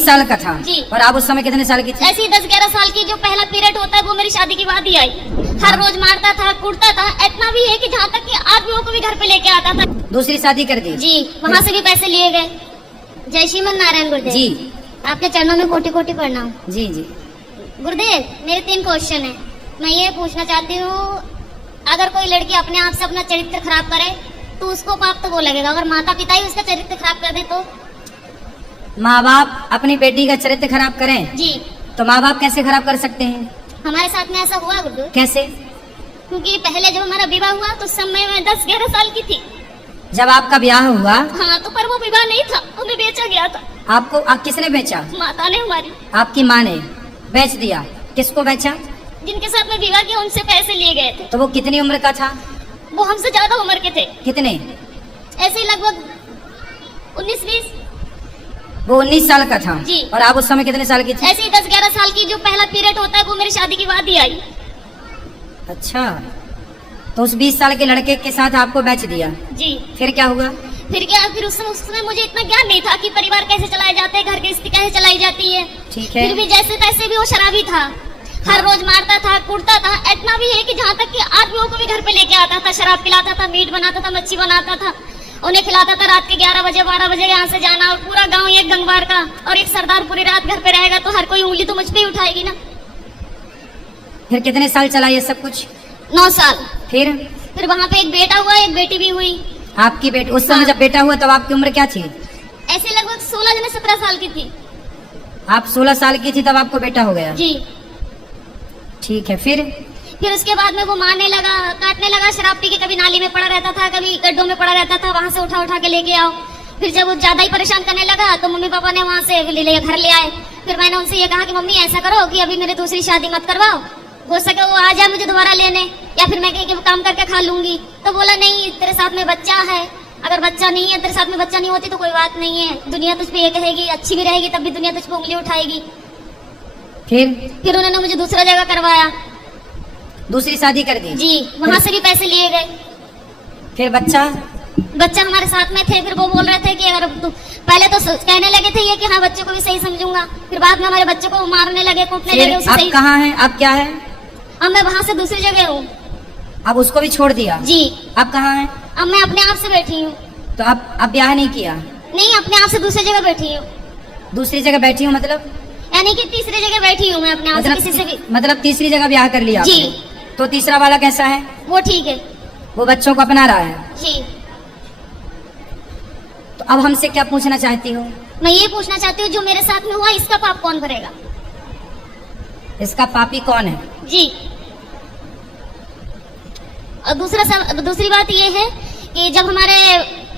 साल का था जी। और आप उस समय कितने साल की थी? ऐसी 10-11 साल की। जो पहला पीरियड होता है वो मेरी शादी के बाद ही आई। हर रोज मारता था, कूटता था। इतना भी है कि जहाँ तक कि आदमियों को भी घर पे लेके आता था। दूसरी शादी कर दी? जी, वहाँ से भी पैसे लिए गए। जय श्रीमन नारायण गुरुदेव जी। आपके चरणों में कोटि कोटि प्रणाम। जी जी। गुरुदेव मेरे 3 क्वेश्चन है। मैं ये पूछना चाहती हूँ, अगर कोई लड़की अपने आप से अपना चरित्र खराब करे तो उसको पाप तो वो लगेगा, अगर माता पिता ही उसका चरित्र खराब कर दे तो? माँ बाप अपनी बेटी का चरित्र खराब करें जी। तो माँ बाप कैसे खराब कर सकते हैं? हमारे साथ में ऐसा हुआ गुरुदेव। कैसे? क्योंकि पहले जब हमारा विवाह हुआ तो उस समय मैं 10-11 साल की थी। जब आपका ब्याह हुआ? हाँ, तो पर वो विवाह नहीं था, हमें बेचा गया था। आपको किसने बेचा? माता ने हमारी। आपकी माँ ने बेच दिया? किसको बेचा? जिनके साथ में विवाह किया उनसे पैसे लिए गए थे। तो वो कितनी उम्र का था? वो हमसे ज्यादा उम्र के थे। कितने? ऐसे ही लगभग 19-20। वो 19 साल का था। जी। और आप उस समय कितने साल की थी? ऐसे ही 10-11 साल की। जो पहला पीरियड होता है वो मेरी शादी के बाद ही आई। अच्छा, तो उस 20 साल के लड़के के साथ आपको बेच दिया? जी। फिर क्या हुआ? फिर क्या, फिर उस समय मुझे इतना ज्ञान नहीं था कि परिवार कैसे चलाए जाते हैं, घर की स्थिति कैसे चलाई जाती है। ठीक है। फिर भी जैसे तैसे भी वो शराबी था। हर रोज मारता था, कूटता था। इतना भी है कि जहाँ तक कि आदमियों को भी घर पे लेके आता था, शराब पिलाता था, मीट बनाता था, मच्छी बनाता था, उन्हें खिलाता था। रात के 11 बजे 12 बजे यहाँ से जाना, और पूरा गांव एक गंगवार का और एक सरदार पूरी रात घर पे रहेगा तो हर कोई उंगली तो मुझ पे ही उठाएगी ना। फिर कितने साल चला ये सब कुछ? 9 साल। फिर वहाँ पे एक बेटा हुआ, एक बेटी भी हुई। आपकी बेटी उस समय? हाँ। जब बेटा हुआ तब आपकी उम्र क्या थी? ऐसे लगभग 16-17 साल की थी। आप 16 साल की थी तब आपको बेटा हो गया? जी। ठीक है। फिर उसके बाद में वो मारने लगा, काटने लगा। शराब पी के कभी नाली में पड़ा रहता था, कभी गड्ढों में पड़ा रहता था, वहाँ से उठा उठा के लेके आओ। फिर जब वो ज्यादा ही परेशान करने लगा तो मम्मी पापा ने वहाँ से घर ले आए। फिर मैंने उनसे ये कहा कि मम्मी ऐसा करो कि अभी मेरी दूसरी शादी मत करवाओ, हो सके वो आ जाए मुझे दोबारा लेने, या फिर मैं कहीं काम करके खा लूंगी। तो बोला नहीं, तेरे साथ में बच्चा है, अगर बच्चा नहीं है, तेरे साथ में बच्चा नहीं होती तो कोई बात नहीं है, दुनिया तुझ पे ये कहेगी, अच्छी भी रहेगी तब भी दुनिया तुझ पे उंगली उठाएगी। फिर उन्होंने मुझे दूसरा जगह करवाया। दूसरी शादी कर दी? जी। वहाँ से भी पैसे लिए गए। फिर बच्चा हमारे साथ में थे। फिर वो बोल रहे थे कि अगर पहले तो कहने लगे थे ये कि हाँ बच्चे को भी सही समझूंगा, फिर बाद में हमारे बच्चे को मारने लगे, कूटने लगे। उसे आप कहाँ हैं? आप क्या है? अब मैं वहाँ से दूसरी जगह हूँ। अब उसको भी छोड़ दिया? जी। अब कहाँ हैं? अब मैं अपने आप से बैठी हूँ। तो अब ब्याह नहीं किया? नहीं, अपने आप से दूसरी जगह बैठी हूँ। दूसरी जगह बैठी हूँ मतलब? यानी कि तीसरी जगह बैठी हूँ मैं अपने आप से, किसी से भी। मतलब तीसरी जगह ब्याह कर लिया? जी। तो तीसरा वाला कैसा है? वो ठीक है, वो बच्चों को अपना रहा है? जी। तो अब हमसे क्या पूछना चाहती हो? मैं ये पूछना चाहती हूँ जो मेरे साथ में हुआ इसका पाप कौन भरेगा? इसका पापी कौन है? जी। और दूसरी बात ये है कि जब हमारे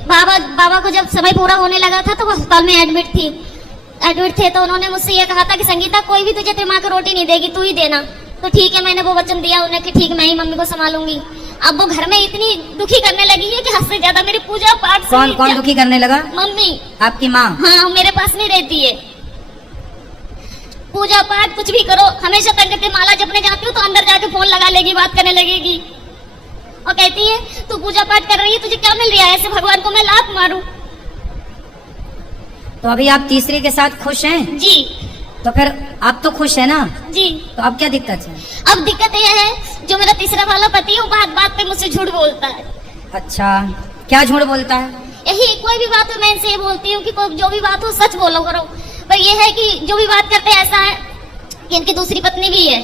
बाबा को जब समय पूरा होने लगा था तो वो अस्पताल में एडमिट थे तो उन्होंने मुझसे ये कहा था कि संगीता कोई भी तुझे तेरी माँ को रोटी नहीं देगी, तू ही देना। तो ठीक है, मैंने वो वचन दिया उन्हें कि ठीक मैं ही मम्मी को संभालूंगी। अब वो घर में इतनी दुखी करने लगी है कि हद से ज्यादा मेरी पूजा पाठ। कौन दुखी करने लगा? मम्मी। आपकी माँ? हाँ, मेरे पास नहीं रहती है। पूजा पाठ कुछ भी करो, हमेशा तंग करके माला जपने जाती हूँ तो अंदर जाके फोन लगा लेगी, बात करने लगेगी और कहती है तू पूजा पाठ कर रही है, तुझे क्या मिल रहा है, ऐसे भगवान को मैं लात मारूं। तो अभी आप तीसरी के साथ खुश हैं? जी। तो फिर आप तो खुश है ना? जी। तो अब क्या दिक्कत है? अब दिक्कत यह है जो मेरा तीसरा वाला पति है वो बात पे मुझसे झूठ बोलता है। अच्छा, क्या झूठ बोलता है? यही कोई भी बात हो मैं इनसे ये बोलती हूँ कि जो भी बात हो सच बोलो करो, पर ये है कि जो भी बात करते हैं ऐसा है कि इनकी दूसरी पत्नी भी है।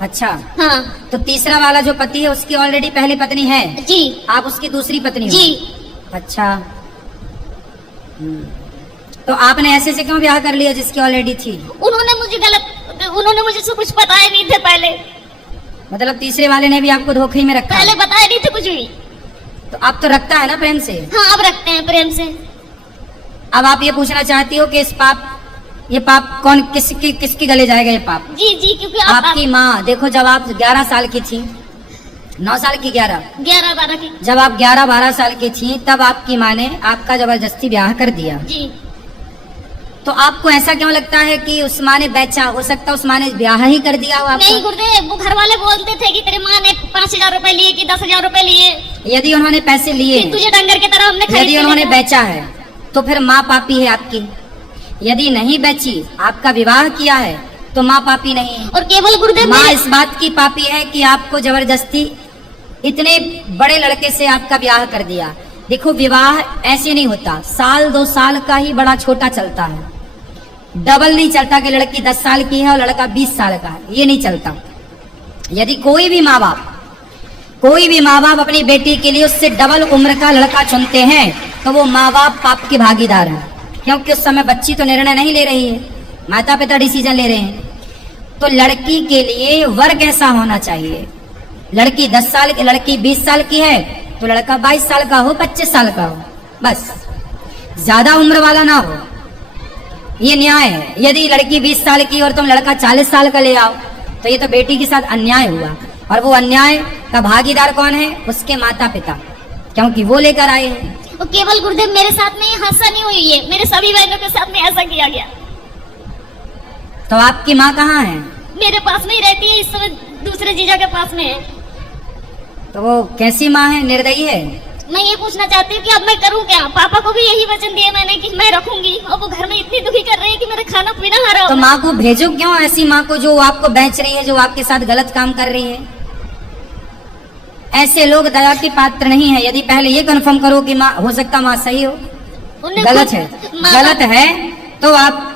अच्छा। हाँ। तो तीसरा वाला जो पति है उसकी ऑलरेडी पहली पत्नी है? जी। आप उसकी दूसरी पत्नी हो? जी। अच्छा। तो आपने ऐसे से क्यों ब्याह कर लिया जिसकी ऑलरेडी थी? उन्होंने मुझे कुछ बताया नहीं थे पहले। मतलब तीसरे वाले ने भी आपको धोखे में रखा? पहले बताया नहीं थे कुछ भी। तो अब तो रखता है ना प्रेम से? हाँ, अब रखते हैं प्रेम से। अब आप ये पूछना चाहती हो कि ये पाप कौन किसकी गले जाएगा ये पाप? जी जी, क्योंकि आपकी माँ। देखो जब आप 11 साल की थी, 9 साल की 11-12 की, जब आप 11-12 साल की थी तब आपकी माँ ने आपका जबरदस्ती ब्याह कर दिया। जी। तो आपको ऐसा क्यों लगता है कि उस माँ ने बेचा? हो सकता है उस माँ ने ब्याह ही कर दिया हो आपका? नहीं गुरुदेव, वो घर वाले बोलते थे कि तेरी माँ ने 5,000 रुपए लिए कि 10,000 रुपए लिए। यदि उन्होंने पैसे लिए, तुझे डंगर की तरह हमने खरीद, यदि उन्होंने बेचा है तो फिर माँ पापी है आपकी। यदि नहीं बेची, आपका विवाह किया है, तो माँ पापी नहीं है। और केवल गुरुदेव माँ इस बात की पापी है कि आपको जबरदस्ती इतने बड़े लड़के से आपका ब्याह कर दिया। देखो विवाह ऐसे नहीं होता, साल 2 साल का ही बड़ा छोटा चलता है, डबल नहीं चलता कि लड़की 10 साल की है और लड़का 20 साल का है, ये नहीं चलता। यदि कोई भी माँ बाप अपनी बेटी के लिए उससे डबल उम्र का लड़का चुनते हैं तो वो माँ बाप पाप के भागीदार हैं, क्योंकि उस समय बच्ची तो निर्णय नहीं ले रही है, माता पिता डिसीजन ले रहे हैं। तो लड़की के लिए वर कैसा होना चाहिए? लड़की 10 साल की, लड़की 20 साल की है तो लड़का 22 साल का हो, 25 साल का हो, बस ज्यादा उम्र वाला ना हो, ये न्याय है। यदि लड़की 20 साल की और तुम लड़का 40 साल का ले आओ तो ये तो बेटी के साथ अन्याय हुआ, और वो अन्याय का भागीदार कौन है? उसके माता पिता, क्योंकि वो लेकर आए हैं। और केवल गुरुदेव मेरे साथ में हादसा नहीं हुई है, मेरे सभी बहनों के साथ में ऐसा किया गया। तो आपकी माँ कहाँ है? मेरे पास में ही रहती है, इस समय दूसरे जीजा के पास में है। तो वो कैसी माँ है? निर्दयी है? मैं ये पूछना चाहती हूँ कि अब मैं करूँ क्या? पापा को भी यही वचन दिया मैंने कि मैं रखूंगी, और वो घर में इतनी दुखी कर रही है कि मेरा खाना पीना हरा। तो माँ को भेजो क्यों, ऐसी माँ को जो आपको बेच रही है, जो आपके साथ गलत काम कर रही है। ऐसे लोग दया के पात्र नहीं है। यदि पहले ये कंफर्म करो कि माँ, हो सकता माँ सही हो, गलत है तो आप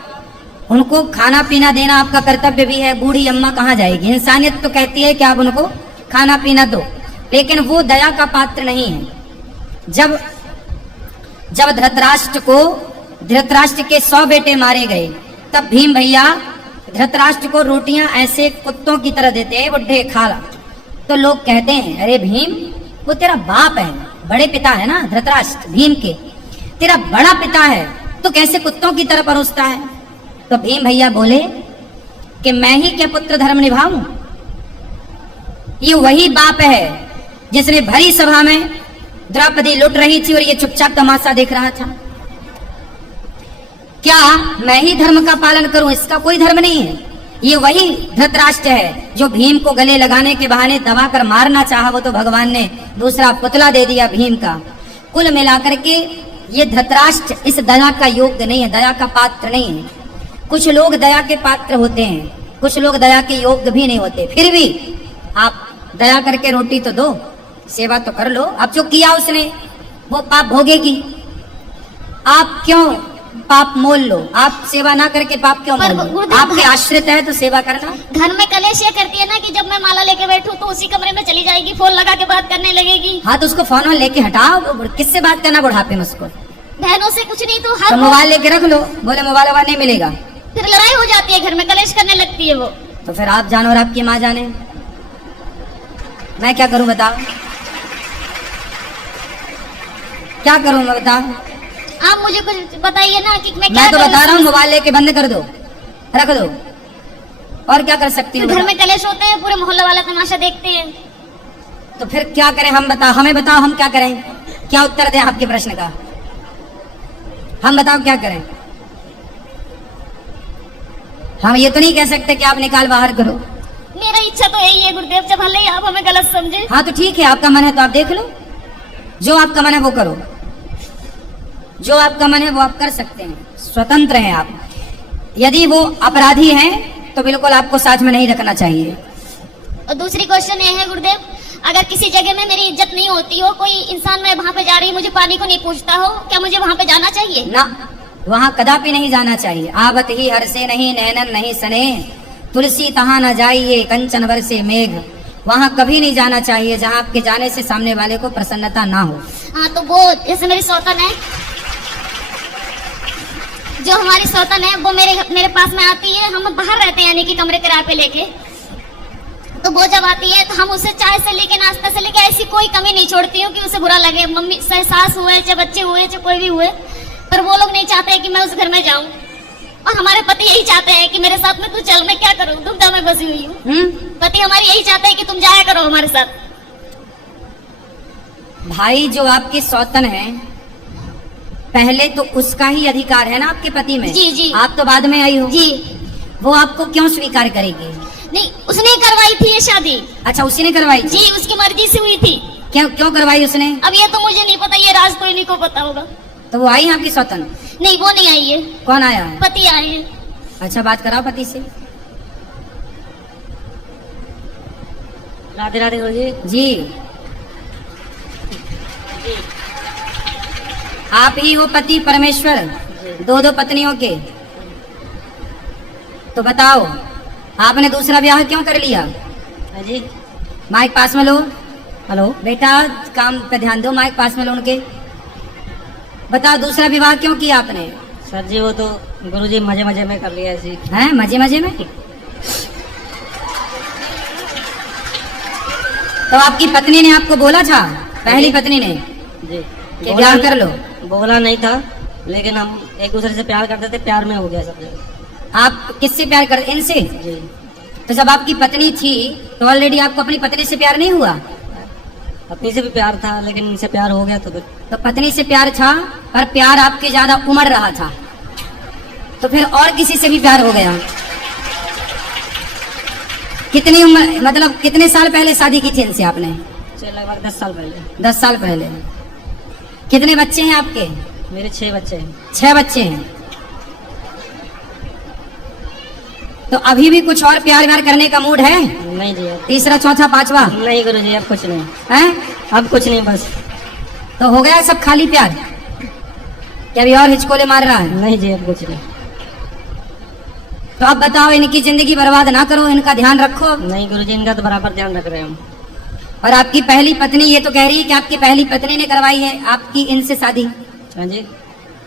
उनको खाना पीना देना आपका कर्तव्य भी है। बूढ़ी अम्मा कहाँ जाएगी? इंसानियत तो कहती है कि आप उनको खाना पीना दो, लेकिन वो दया का पात्र नहीं है। जब धृतराष्ट्र के 100 बेटे मारे गए, तब भीम भैया धृतराष्ट्र को रोटियां ऐसे कुत्तों की तरह देते हैं, बुढ़े खा ला। तो लोग कहते हैं अरे भीम, वो तेरा बाप है, बड़े पिता है ना धृतराष्ट्र, भीम के तेरा बड़ा पिता है, तो कैसे कुत्तों की तरह परोसता है? तो भीम भैया बोले कि मैं ही क्या पुत्र धर्म निभाऊं? ये वही बाप है जिसने भरी सभा में द्रौपदी लुट रही थी और ये चुपचाप तमाशा देख रहा था। क्या मैं ही धर्म का पालन करूं? इसका कोई धर्म नहीं है। ये वही धृतराष्ट्र है जो भीम को गले लगाने के बहाने दबा कर मारना चाहा, वो तो भगवान ने दूसरा पुतला दे दिया भीम का। कुल मिलाकर के ये धृतराष्ट्र इस दया का योग्य नहीं है, दया का पात्र नहीं है। कुछ लोग दया के पात्र होते हैं, कुछ लोग दया के योग्य भी नहीं होते। फिर भी आप दया करके रोटी तो दो, सेवा तो कर लो। अब जो किया उसने वो पाप भोगेगी, आप क्यों पाप मोल लो? आप सेवा ना करके पाप क्यों मोल लो? आपके आश्रित है तो सेवा करना। घर में कलेश ये करती है ना कि जब मैं माला लेके बैठूं तो उसी कमरे में चली जाएगी, फोन लगा के बात करने लगेगी। हाँ तो उसको फोन लेके हटाओ, किससे बात करना बुढ़ापे में? उसको बहनों से कुछ नहीं तो हर मोबाइल लेके रख लो, बोले मोबाइल वबाइल नहीं मिलेगा, फिर लड़ाई हो जाती है, घर में कलेश करने लगती है वो। तो फिर आप जानो और आपकी माँ जाने, मैं क्या करूं बताओ? क्या करूं मैं बताओ? आप मुझे कुछ बताइए ना कि मैं तो बता रहा हूँ, मोबाइल लेके बंद कर दो, रख दो, और क्या कर सकती हूँ? घर में कलेश होते हैं, पूरे मोहल्ले वाला तमाशा देखते हैं। तो फिर क्या करें? हमें बताओ हम क्या करें? क्या उत्तर दें आपके प्रश्न का? हम बताओ क्या करें? हम ये तो नहीं कह सकते कि आप निकाल बाहर करो। मेरा इच्छा तो यही है गुरुदेव, जब भले ही आप हमें गलत समझे। हाँ तो ठीक है, आपका मन है तो आप देख लो, जो आपका मन है वो करो, जो आपका मन है वो आप कर सकते हैं, स्वतंत्र हैं आप। यदि वो अपराधी हैं तो बिल्कुल आपको साथ में नहीं रखना चाहिए। और दूसरी क्वेश्चन ये है गुरुदेव, अगर किसी जगह में मेरी इज्जत नहीं होती हो, कोई इंसान मैं वहाँ पे जा रही, मुझे पानी को नहीं पूछता हो, क्या मुझे वहाँ पे जाना चाहिए? ना, वहाँ कदापि नहीं जाना चाहिए। आवत ही हर्षे नहीं नैनन नहीं सने, तुलसी तहाँ न जाइए कंचन वर्षे मेघ। वहाँ कभी नहीं जाना चाहिए जहाँ आपके जाने से सामने वाले को प्रसन्नता ना हो। हाँ तो वो जैसे मेरी सौतन है, जो हमारी सौतन है वो मेरे पास में आती है, हम बाहर रहते हैं यानी कि कमरे किराए पे लेके, तो वो जब आती है तो हम उसे चाय से लेके नाश्ता से लेके ऐसी कोई कमी नहीं छोड़ती हूँ कि उसे बुरा लगे। मम्मी सास हुए चाहे बच्चे हुए चाहे कोई भी हुए, पर वो लोग नहीं चाहते हैं कि मैं उस घर में जाऊं, और हमारे पति यही चाहते हैं कि मेरे साथ में तू चल, मैं क्या करूं, दुविधा में फंसी हुई हूँ। पति हमारे यही चाहते हैं कि तुम जाया करो हमारे साथ। भाई जो आपकी सौतन है, पहले तो उसका ही अधिकार है ना आपके पति में। जी जी। आप तो बाद में आई हो जी। वो आपको क्यों स्वीकार करेगी? नहीं, उसने करवाई थी ये शादी। अच्छा, उसी ने करवाई थी? जी, उसकी मर्जी से हुई थी। क्यों करवाई उसने? अब ये तो मुझे नहीं पता, ये राज कोई नहीं को पता होगा। तो वो आई हैं आपकी सौतन? नहीं, वो नहीं आई है, कौन आया है? पति आए हैं। अच्छा, बात कराओ पति से। राधे राधे गुरुजी। जी, आप ही हो पति परमेश्वर, दो दो पत्नियों के? तो बताओ, आपने दूसरा ब्याह क्यों कर लिया? हाँ जी। माइक पास में लो। हेलो। बेटा, काम पे ध्यान दो, माइक पास में लो उनके। बताओ, दूसरा विवाह क्यों किया आपने? सर जी वो तो गुरुजी मजे मजे में कर लिया ऐसे। हैं, मजे मजे में? तो आपकी पत्नी ने आपको बोला था, पहली पत्नी ने, जी कि ब्याह कर लो? बोला नहीं था, लेकिन हम एक दूसरे से प्यार करते थे, प्यार में हो गया सब जगह। आप किससे प्यार करते? इनसे? जी। तो जब आपकी पत्नी थी तो ऑलरेडी आपको अपनी पत्नी से प्यार नहीं हुआ? अपनी से भी प्यार था, लेकिन इनसे प्यार हो गया तो फिर। तो पत्नी से प्यार था, पर प्यार आपके ज्यादा उमड़ रहा था, तो फिर और किसी से भी प्यार हो गया। कितनी उम्र, मतलब कितने साल पहले शादी की थी इनसे आपने? लगभग 10 साल पहले। 10 साल पहले। कितने बच्चे हैं आपके? मेरे 6 बच्चे हैं। 6 बच्चे हैं। तो अभी भी कुछ और प्यार व्यार करने का मूड है? नहीं जी अब। तीसरा, चौथा, पांचवा? नहीं गुरुजी अब कुछ नहीं हैं? अब कुछ नहीं बस। तो हो गया सब खाली प्यार? क्या अभी और हिचकोले मार रहा है? नहीं जी अब कुछ नहीं। तो अब बताओ, इनकी जिंदगी बर्बाद ना करो, इनका ध्यान रखो। नहीं गुरुजी इनका तो बराबर ध्यान रख रहे हैं हम। और आपकी पहली पत्नी ये तो कह रही है कि आपकी पहली पत्नी ने करवाई है आपकी इनसे शादी? हाँ जी।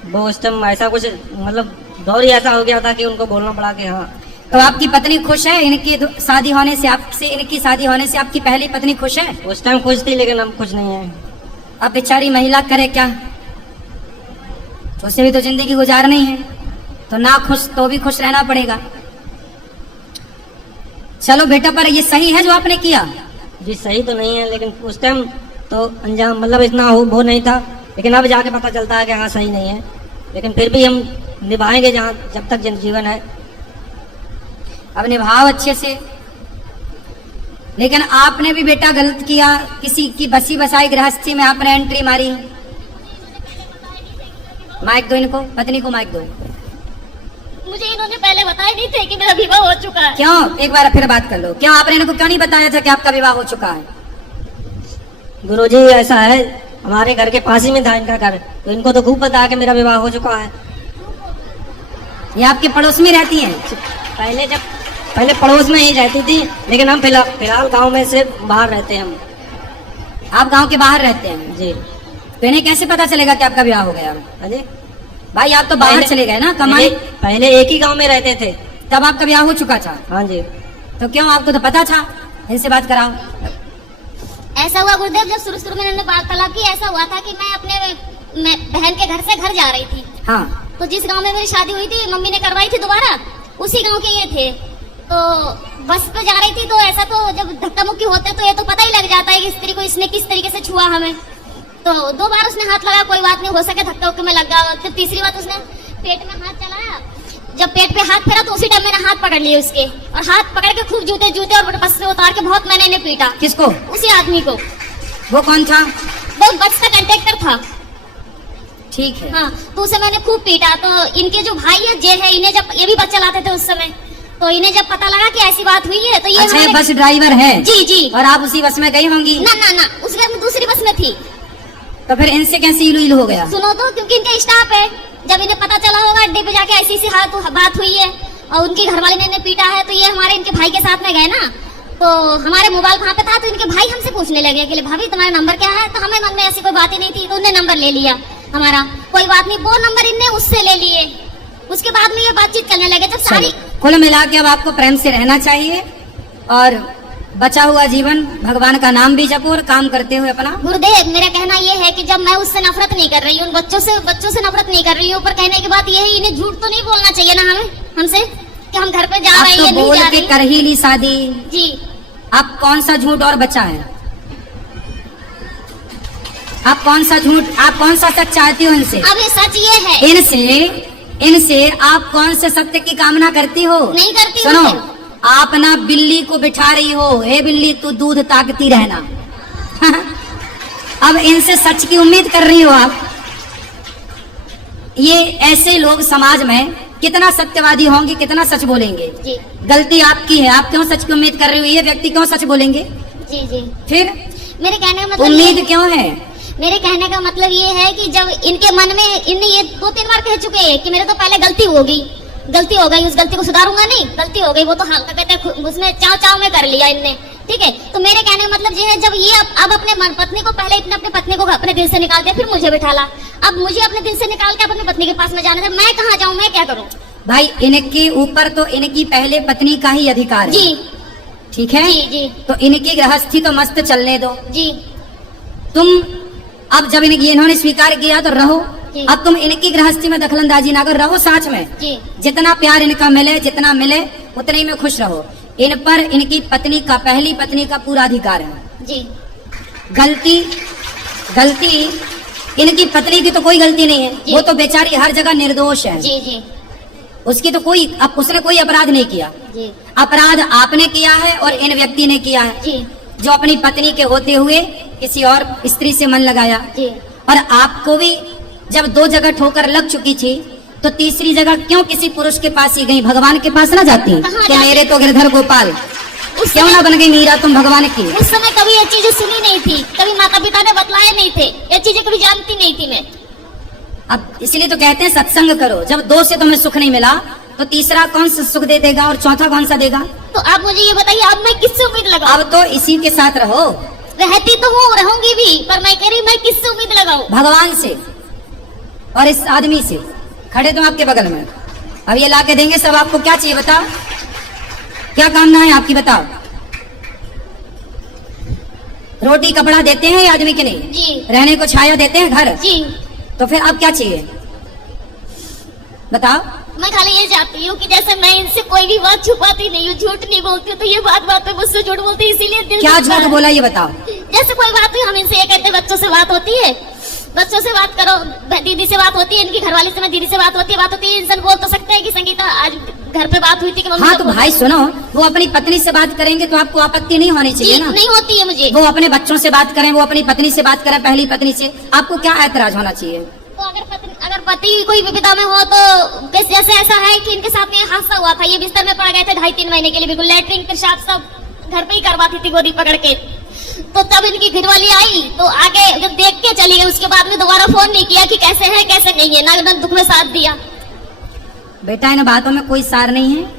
वो उस टाइम ऐसा कुछ मतलब दौर ही ऐसा हो गया था कि उनको बोलना पड़ा कि हाँ। तो आपकी पत्नी खुश है इनकी शादी होने से, आपसे इनकी शादी होने से? आपकी पहली पत्नी खुश है? उस टाइम खुश थी, लेकिन अब कुछ नहीं है। अब बेचारी महिला करे क्या, उसे भी तो जिंदगी गुजारनी है, तो ना खुश तो भी खुश रहना पड़ेगा। चलो बेटा, पर ये सही है जो आपने किया? जी सही तो नहीं है, लेकिन उस टाइम तो अंजाम मतलब इतना वो नहीं था, लेकिन अब जाके पता चलता है कि हाँ सही नहीं है, लेकिन फिर भी हम निभाएंगे जहाँ जब तक जीवन है। अब निभाओ अच्छे से। लेकिन आपने भी बेटा गलत किया, किसी की बसी बसाई गृहस्थी में आपने एंट्री मारी। माइक दो इनको, पत्नी को माइक दो। मुझे इन्होंने पहले बताया नहीं थे कि मेरा विवाह हो चुका है। क्यों? एक बार फिर बात कर लो, क्यों आपने इनको क्यों नहीं बताया था कि आपका विवाह हो चुका है? गुरुजी ऐसा है, हमारे घर के पास ही में था इनका घर, तो इनको तो खूब पता है कि मेरा विवाह हो चुका है। ये आपके पड़ोस में रहती हैं? पहले पड़ोस में ही रहती थी, लेकिन हम फिलहाल गांव में से बाहर रहते हैं हम। आप गांव के बाहर रहते हैं? जी। तो इन्हें कैसे पता चलेगा कि आपका विवाह हो गया? हाँ जी। भाई आप तो बाहर चले गए ना कमाने। पहले एक ही गांव में रहते थे, तब आपका विवाह हो चुका था? हाँ जी। तो क्यों, आपको तो पता था? इनसे बात कराओ। ऐसा हुआ गुरुदेव, जब शुरू में इन्होंने वार्तालाप की, ऐसा हुआ था कि मैं अपने बहन के घर से घर जा रही थी। हाँ। तो जिस गांव में मेरी शादी हुई थी, मम्मी ने करवाई थी दोबारा, उसी गांव के ये थे। तो बस पे जा रही थी, तो ऐसा तो जब धक्का मुक्की होते तो ये तो पता ही लग जाता है कि स्त्री को इसने किस तरीके से छुआ हमें। तो 2 बार उसने हाथ लगाया, कोई बात नहीं, हो सके धक्का उक्के में लग गया। फिर तीसरी बार उसने पेट में हाथ चलाया, जब पेट पे हाथ फेरा तो उसी टाइम मैंने हाथ पकड़ लिए उसके, और हाथ पकड़ के खूब जूते और बस से उतार के बहुत मैंने इन्हें पीटा। किसको? उसी आदमी को। वो कौन था? वो बस का कंडक्टर था। ठीक है। हाँ, तो उसे मैंने खूब पीटा। तो इनके जो भाई है जे है, इन्हें जब ये भी बस चलाते थे उस समय, तो इन्हें जब पता लगा कि ऐसी बात हुई है तो ये अच्छा, बस ड्राइवर है? जी जी। और आप उसी बस में गई होंगी? ना, उस घर में दूसरी बस में थी। तो फिर इनसे कैसे इलू हो गया? सुनो तो, क्योंकि इनका स्टाफ है, जब इन्हें पता चला होगा अड्डे पे जाके ऐसी बात हुई है और उनकी घरवाली ने इन्हें पीटा है, तो ये हमारे इनके भाई के साथ में गए ना, तो हमारे मोबाइल वहाँ पे था, तो इनके भाई हमसे पूछने लगे कि भाभी तुम्हारा नंबर क्या है? तो हमें मन में ऐसी कोई बात ही नहीं थी, तो उन्हें नंबर ले लिया हमारा। कोई बात नहीं, वो नंबर इनने उससे ले लिए। उसके बाद में ये बातचीत करने लगे। जब सारी कुल मिला के अब आपको प्रेम से रहना चाहिए, और बचा हुआ जीवन भगवान का नाम भी जपो और काम करते हुए अपना। गुरुदेव, मेरा कहना ये है कि जब मैं उससे नफरत नहीं कर रही हूँ, उन बच्चों से नफरत नहीं कर रही हूँ, पर कहने की बात ये है, इन्हें झूठ तो नहीं बोलना चाहिए ना हमसे कि हम घर पे जा रहे हैं, तो बोल के कर ही ली शादी जी। अब कौन सा झूठ और बचा है? आप कौन सा झूठ, आप कौन सा सच चाहती हो इनसे? अब ये सच ये है, इनसे आप कौन से सत्य की कामना करती हो? नहीं करती। सुनो, आप ना बिल्ली को बिठा रही हो, हे बिल्ली तू दूध ताकती रहना। अब इनसे सच की उम्मीद कर रही हो आप। ये ऐसे लोग समाज में कितना सत्यवादी होंगे, कितना सच बोलेंगे। जी गलती आपकी है, आप क्यों सच की उम्मीद कर रहे हो? ये व्यक्ति क्यों सच बोलेंगे? जी जी फिर मेरे कहने का मतलब उम्मीद क्यों है? मेरे कहने का मतलब ये है कि जब इनके मन में इनने ये 2-3 बार कह चुके हैं कि मेरे तो पहले गलती हो गई, उस गलती को सुधारूंगा नहीं, गलती हो गई, वो तो हाँ कहते हैं उसमें चाव में कर लिया इनने, ठीक है। तो मेरे कहने का मतलब ये है, जब ये अब अपने पत्नी को पहले इतने अपने पत्नी को अपने दिल से निकाल दिया, फिर मुझे बिठाला, अब मुझे अपने दिल से निकाल के अपनी पत्नी के पास में जाना था, मैं कहाँ जाऊँ, मैं क्या करूँ? भाई इनके ऊपर तो इनकी पहले पत्नी का ही अधिकार है। जी ठीक है जी जी तो इनकी गृहस्थी तो मस्त चलने दो। जी तुम अब जब इन्होंने स्वीकार किया तो रहो, जी। अब तुम इनकी गृहस्थी में दखलंदाजी ना करो, रहो साथ में। जी जितना प्यार इनका मिले, जितना मिले उतने ही में खुश रहो। इन पर इनकी पत्नी का, पहली पत्नी का पूरा अधिकार है। जी गलती इनकी पत्नी की तो कोई गलती नहीं है, जी। वो तो बेचारी हर जगह निर्दोष है। जी जी उसकी तो कोई, अब उसने कोई अपराध नहीं किया। जी अपराध आपने किया है और इन व्यक्ति ने किया है, जी जो अपनी पत्नी के होते हुए किसी और स्त्री से मन लगाया। जी और आपको भी जब 2 जगह ठोकर लग चुकी थी तो तीसरी जगह क्यों किसी पुरुष के पास ही गई? भगवान के पास ना जाती कहाँ कि जाती? मेरे तो गिरधर गोपाल, उस क्यों ना बन गई मीरा तुम भगवान की? उस समय कभी ये चीजें सुनी नहीं थी, कभी माता पिता ने बतलाए नहीं थे, ये चीजें कभी जानती नहीं थी मैं। अब इसलिए तो कहते हैं सत्संग करो। जब 2 से तुम्हें सुख नहीं मिला तो तीसरा कौन सा सुख दे देगा और चौथा कौन सा देगा? तो आप मुझे ये बताइए, अब मैं किससे उम्मीद लगाऊं? अब तो इसी के साथ रहो। रहती तो हूँ, रहूंगी भी, पर मैं कह रही मैं किससे उम्मीद लगाऊं? भगवान से और इस आदमी से। खड़े तुम आपके बगल में, अब ये ला के देंगे सब। आपको क्या चाहिए बताओ, क्या कामना है आपकी बताओ? रोटी कपड़ा देते हैं ये आदमी के नहीं? जी रहने को छाया देते हैं घर? जी तो फिर अब क्या चाहिए बताओ? मैं खाली ये चाहती हूँ कि जैसे मैं इनसे कोई भी बात छुपाती नहीं हूँ, झूठ नहीं बोलती हूँ, तो ये बात पे मुझसे झूठ बोलती है, इसीलिए दिल क्या दुखता झूठ है। बोला ये बताओ? जैसे कोई बात हुई, हम इनसे ये कहते हैं बच्चों से बात होती है, बच्चों से बात करो, दीदी से बात होती है, इनकी घरवाली से मैं दीदी से बात होती है, इंसान बोल तो सकता है कि संगीता आज घर पे बात हुई थी कि मम्मी हाँ को तो भाई सुनो, वो अपनी पत्नी से बात करेंगे तो आपको आपत्ति नहीं होनी जी चाहिए ना? नहीं होती है मुझे। वो अपने बच्चों से बात करें, वो अपनी पत्नी से बात करें, पहली पत्नी से, आपको क्या ऐतराज होना चाहिए? तो अगर पति कोई विपदा में हो तो जैसे ऐसा है कि इनके साथ में हादसा हुआ था, ये बिस्तर में पड़ गए थे 2.5-3 महीने के लिए, बिल्कुल लैट्रिन पेशाब सब घर पे ही करवाती थी गोदी पकड़ के। तो तब इनकी घरवाली आई तो आगे जब देख के चली गई, उसके बाद में दोबारा फोन नहीं किया कि कैसे है कैसे नहीं है, ना दुख में साथ दिया। बेटा इन बातों में कोई सार नहीं है।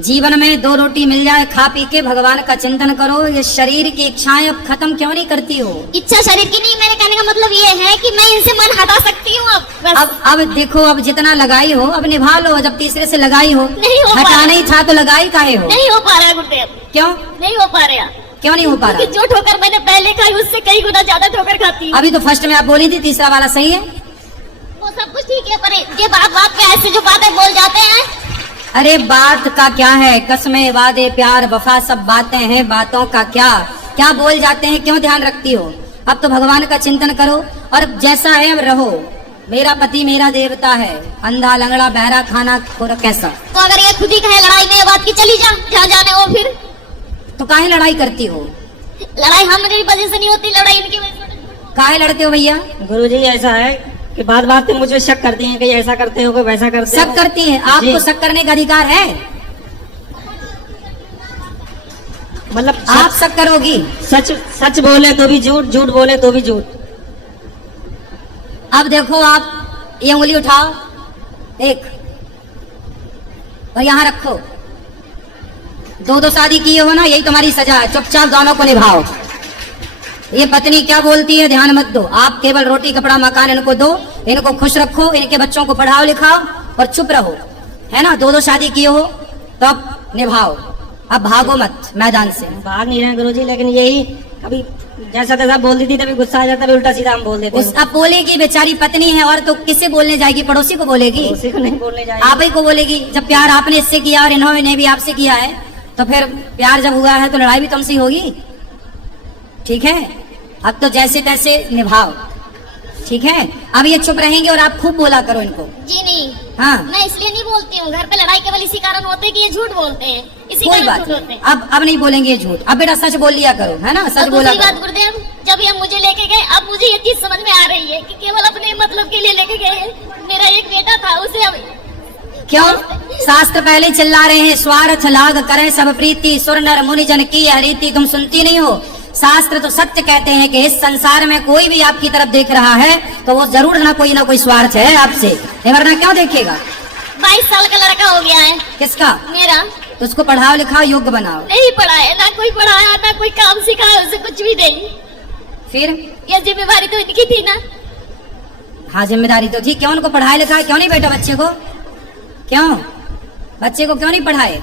जीवन में 2 रोटी मिल जाए, खा पी के भगवान का चिंतन करो। ये शरीर की इच्छाएं अब खत्म क्यों नहीं करती हो? इच्छा शरीर की नहीं, मेरे कहने का मतलब ये है कि मैं इनसे मन हटा सकती हूँ अब बस। अब देखो, अब जितना लगाई हो अब निभा लो। जब तीसरे से लगाई हो, नहीं हो पा हटाना रहा। ही था तो लगाई काहे हो? नहीं हो पा रहा है गुरुदेव, क्यों नहीं हो पा रहा। क्यों नहीं हो पा क्योंकि रहा? जो ठोकर मैंने पहले खाई उससे कई गुना ज्यादा ठोकर खाती हूँ। अभी तो फर्स्ट में आप बोली थी तीसरा वाला सही है। वो सब कुछ ठीक है, पर ये बात पे ऐसी जो बातें बोल जाते हैं। अरे बात का क्या है, कसमें वादे प्यार वफा सब बातें हैं, बातों का क्या क्या बोल जाते हैं, क्यों ध्यान रखती हो? अब तो भगवान का चिंतन करो और जैसा है अब रहो। मेरा पति मेरा देवता है, अंधा लंगड़ा बहरा खाना खोरा कैसा? तो अगर ये खुद ही कहे लड़ाई में ये बात की चली जा जहाँ जाने हो, फिर तो काहे लड़ाई करती हो? लड़ाई हमारी वजह से नहीं होती, लड़ाई इनकी वजह से। काहे लड़ते हो भैया? गुरुजी ऐसा है कि बात बात पे मुझे शक करती हैं कि ऐसा करते हो, कोई वैसा करते हो। सब करती है, आपको जी। शक करने का अधिकार है। मतलब आप शक करोगी। सच सच बोले तो भी झूठ, झूठ बोले तो भी झूठ। अब देखो, आप ये उंगली उठाओ एक और यहाँ रखो। 2 शादी किए हो ना, यही तुम्हारी सजा है। चुपचाप दोनों को निभाओ। ये पत्नी क्या बोलती है ध्यान मत दो। आप केवल रोटी कपड़ा मकान इनको दो, इनको खुश रखो, इनके बच्चों को पढ़ाओ लिखाओ और चुप रहो, है ना? 2 शादी किए हो तो अब निभाओ, अब भागो मत मैदान से। भाग नहीं रहे गुरुजी, लेकिन यही कभी जैसा तैसा बोल देती, तभी गुस्सा आ जाता, उल्टा सीधा हम बोल देते हैं। अब बोलेगी, बेचारी पत्नी है, और तो किससे बोलने जाएगी? पड़ोसी को बोलेगी? उसी को नहीं बोलने जाए। आप ही को बोलेगी। जब प्यार आपने इससे किया और इन्होंने भी आपसे किया है, तो फिर प्यार जब हुआ है तो लड़ाई भी तुमसे होगी। ठीक है, अब तो जैसे तैसे निभाओ, ठीक है? अब ये चुप रहेंगे और आप खूब बोला करो इनको। जी नहीं, हाँ, मैं इसलिए नहीं बोलती हूँ। घर पे लड़ाई केवल इसी कारण होते है कि ये झूठ बोलते हैं, इसी कोई कारण बात झूठ होते नहीं। हैं। अब नहीं बोलेंगे ये झूठ। अब बेटा सच बोल लिया करो, है ना? सच और बोला दूसरी बात करो। गुरुदेव, जब भैया मुझे लेके गए। अब मुझे ये चीज समझ में आ रही है कि केवल अपने मतलब के लिए लेके गए। मेरा एक बेटा था, उसे अब क्यों? शास्त्र पहले चिल्ला रहे हैं, स्वार्थ लाग करें सब प्रीति, सुर नर मुनि जन की हरीति। तुम सुनती नहीं हो? शास्त्र तो सत्य कहते हैं कि इस संसार में कोई भी आपकी तरफ देख रहा है तो वो जरूर ना कोई स्वार्थ है आपसे, वरना क्यों देखेगा? 22 साल का लड़का हो गया है। किसका? मेरा। तो उसको पढ़ाओ लिखाओ, योग्य बनाओ। नहीं पढ़ाया, ना कोई पढ़ाया, ना कोई काम सिखाया, उसे कुछ भी नहीं। फिर ये जिम्मेवारी तो इनकी थी ना। हाँ, जिम्मेदारी तो थी। क्यों उनको पढ़ाया लिखाया? क्यों नहीं बेटा बच्चे को? क्यों बच्चे को क्यों नहीं पढ़ाए?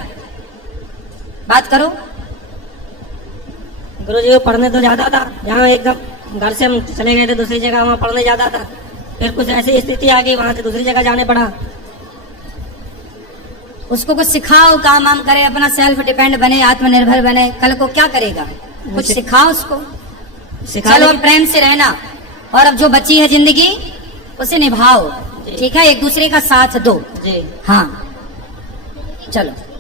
बात करो। गुरुजी वो पढ़ने तो जाता था, यहाँ एकदम घर से हम चले गए थे दूसरी जगह, वहाँ पढ़ने जाता था। फिर कुछ ऐसी स्थिति आ गई, वहाँ से दूसरी जगह जाने पड़ा। उसको कुछ सिखाओ, काम वाम करे, अपना सेल्फ डिपेंड बने, आत्मनिर्भर बने। कल को क्या करेगा? कुछ सिखाओ उसको। चलो अब प्रेम से रहना, और अब जो बची है जिंदगी उसे निभाओ, ठीक है? एक दूसरे का साथ दो। जी हाँ, चलो।